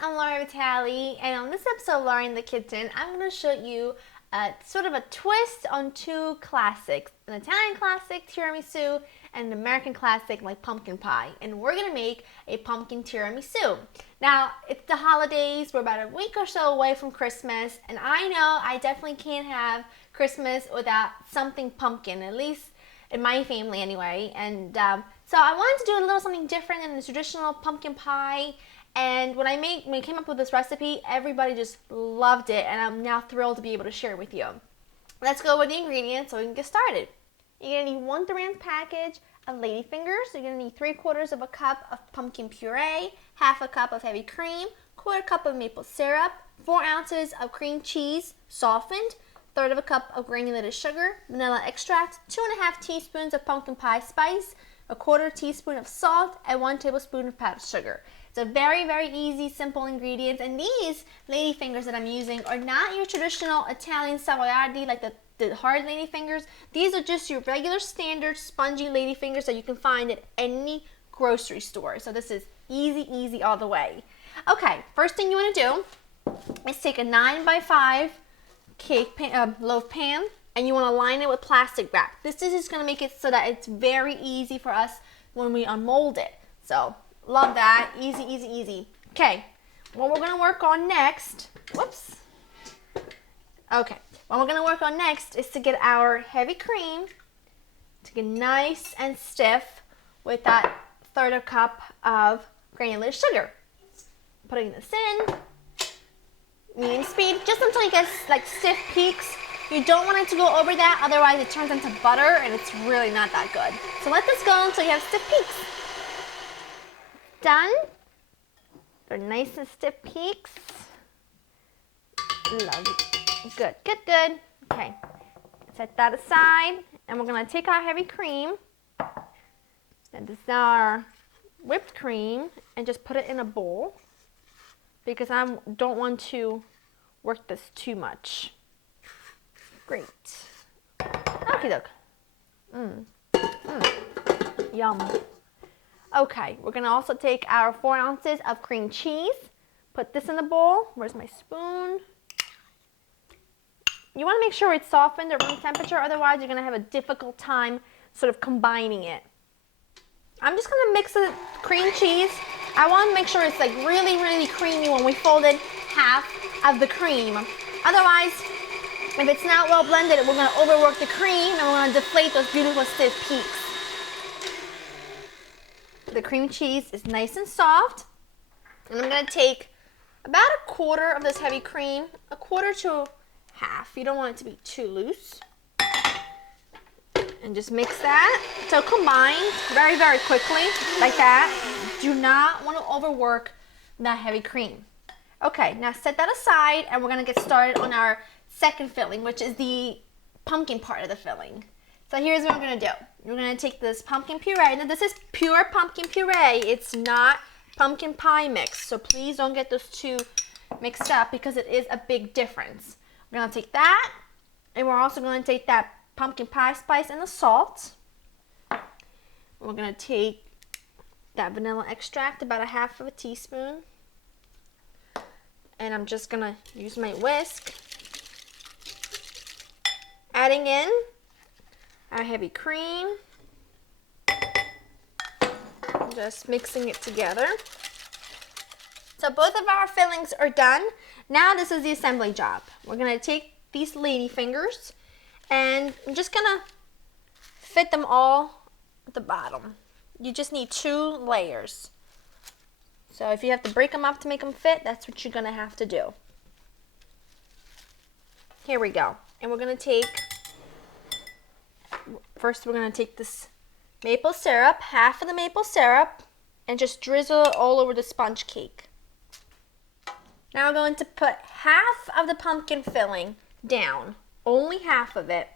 I'm Laura Vitale, and on this episode of Laura in the Kitchen, I'm going to show you sort of a twist on two classics, an Italian classic, tiramisu, and an American classic like pumpkin pie. And we're going to make a pumpkin tiramisu. Now, it's the holidays, we're about a week or so away from Christmas, and I know I definitely can't have Christmas without something pumpkin, at least in my family anyway. And so I wanted to do a little something different than the traditional pumpkin pie. And when I came up with this recipe, everybody just loved it, and I'm now thrilled to be able to share it with you. Let's go with the ingredients so we can get started. You're gonna need 1 3-ounce package of ladyfingers. You're gonna need 3/4 of a cup of pumpkin puree, half a cup of heavy cream, 1/4 cup of maple syrup, 4 ounces of cream cheese softened, 1/3 of a cup of granulated sugar, vanilla extract, 2½ teaspoons of pumpkin pie spice, 1/4 teaspoon of salt, and 1 tablespoon of powdered sugar. It's a very, very easy, simple ingredients, and these ladyfingers that I'm using are not your traditional Italian savoiardi like the hard ladyfingers. These are just your regular standard spongy ladyfingers that you can find at any grocery store. So this is easy, easy all the way. Okay, first thing you want to do is take a 9x5 loaf pan, and you want to line it with plastic wrap. This is just going to make it so that it's very easy for us when we unmold it. So love that. Easy, easy, easy. Okay, what we're going to work on next, Okay, what we're going to work on next is to get our heavy cream to get nice and stiff with that 1/3 cup of granulated sugar. Putting this in, medium speed, just until you get like stiff peaks. You don't want it to go over that, otherwise it turns into butter and it's really not that good. So let this go until you have stiff peaks. Done. They're nice and stiff peaks. Lovely. Good, good, good. Okay, set that aside, and we're gonna take our heavy cream, and this is our whipped cream, and just put it in a bowl, because I don't want to work this too much. Great. Okie doke. Yum. Okay, we're gonna also take our 4 ounces of cream cheese, put this in the bowl. Where's my spoon? You wanna make sure it's softened at room temperature, otherwise you're gonna have a difficult time sort of combining it. I'm just gonna mix the cream cheese. I wanna make sure it's like really, really creamy when we folded half of the cream. Otherwise, if it's not well blended, we're gonna overwork the cream and we're gonna deflate those beautiful stiff peaks. The cream cheese is nice and soft, and I'm going to take about 1/4 of this heavy cream, 1/4 to half. You don't want it to be too loose. And just mix that. So combine very, very quickly, like that. Do not want to overwork that heavy cream. Okay, now set that aside, and we're going to get started on our second filling, which is the pumpkin part of the filling. So here's what we're going to do. We're going to take this pumpkin puree. Now this is pure pumpkin puree. It's not pumpkin pie mix. So please don't get those two mixed up because it is a big difference. We're going to take that, and we're also going to take that pumpkin pie spice and the salt. We're going to take that vanilla extract, about 1/2 teaspoon. And I'm just going to use my whisk. Adding in our heavy cream, just mixing it together. So both of our fillings are done. Now this is the assembly job. We're gonna take these ladyfingers, and I'm just gonna fit them all at the bottom. You just need 2 layers. So if you have to break them up to make them fit, that's what you're gonna have to do. Here we go. And we're gonna take, first we're going to take this maple syrup, half of the maple syrup, and just drizzle it all over the sponge cake. Now we're going to put half of the pumpkin filling down, only half of it,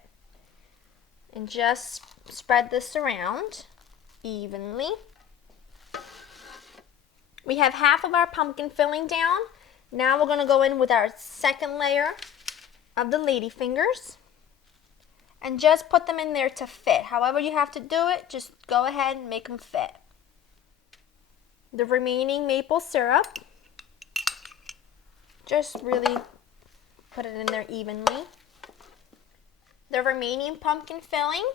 and just spread this around evenly. We have half of our pumpkin filling down. Now we're going to go in with our second layer of the ladyfingers, and just put them in there to fit. However you have to do it, just go ahead and make them fit. The remaining maple syrup, Just really put it in there evenly. The remaining pumpkin filling,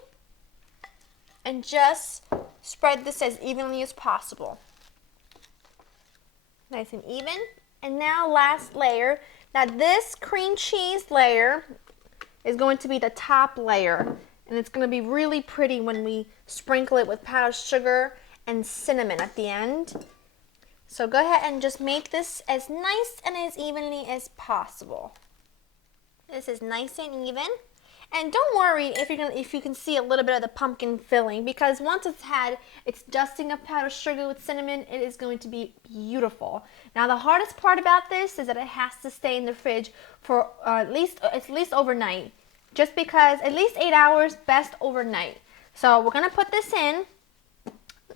and just spread this as evenly as possible. Nice and even. And now last layer. Now this cream cheese layer is going to be the top layer, and it's going to be really pretty when we sprinkle it with powdered sugar and cinnamon at the end. So go ahead and just make this as nice and as evenly as possible. This is nice and even. And don't worry if you can see a little bit of the pumpkin filling, because once it's had its dusting of powdered sugar with cinnamon, it is going to be beautiful. Now the hardest part about this is that it has to stay in the fridge for at least overnight. Just because at least 8 hours, best overnight. So we're gonna put this in.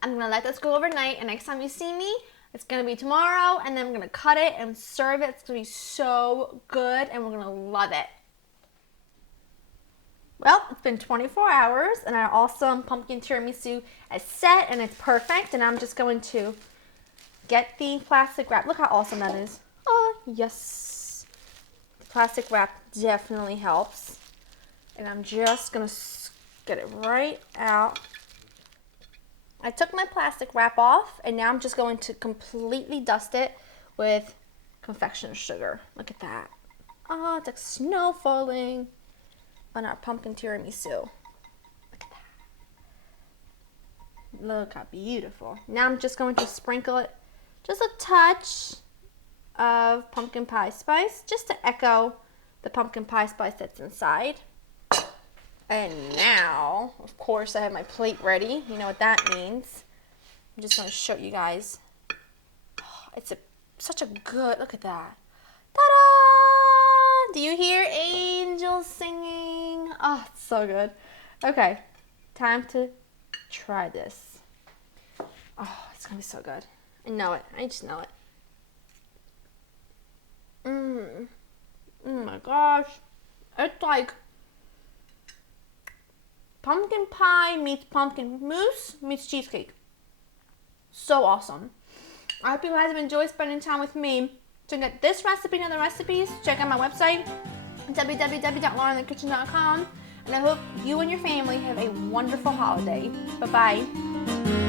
I'm gonna let this go overnight, and next time you see me, it's gonna be tomorrow, and then I'm gonna cut it and serve it. It's gonna be so good, and we're gonna love it. Well, it's been 24 hours, and our awesome pumpkin tiramisu is set, and it's perfect. And I'm just going to get the plastic wrap. Look how awesome that is. Oh, yes. The plastic wrap definitely helps. And I'm just going to get it right out. I took my plastic wrap off, and now I'm just going to completely dust it with confectioner sugar. Look at that. Oh, it's like snow falling on our pumpkin tiramisu. Look at that. Look how beautiful. Now I'm just going to sprinkle it just a touch of pumpkin pie spice, just to echo the pumpkin pie spice that's inside. And now, of course, I have my plate ready. You know what that means. I'm just going to show you guys. Oh, it's such a good, look at that. Ta-da! Do you hear angels singing? Oh, it's so good. Okay, time to try this. Oh, it's gonna be so good. I know it. I just know it. Oh my gosh. It's like pumpkin pie meets pumpkin mousse meets cheesecake. So awesome. I hope you guys have enjoyed spending time with me. To get this recipe and other recipes, check out my website, www.laureninthekitchen.com. And I hope you and your family have a wonderful holiday. Bye-bye.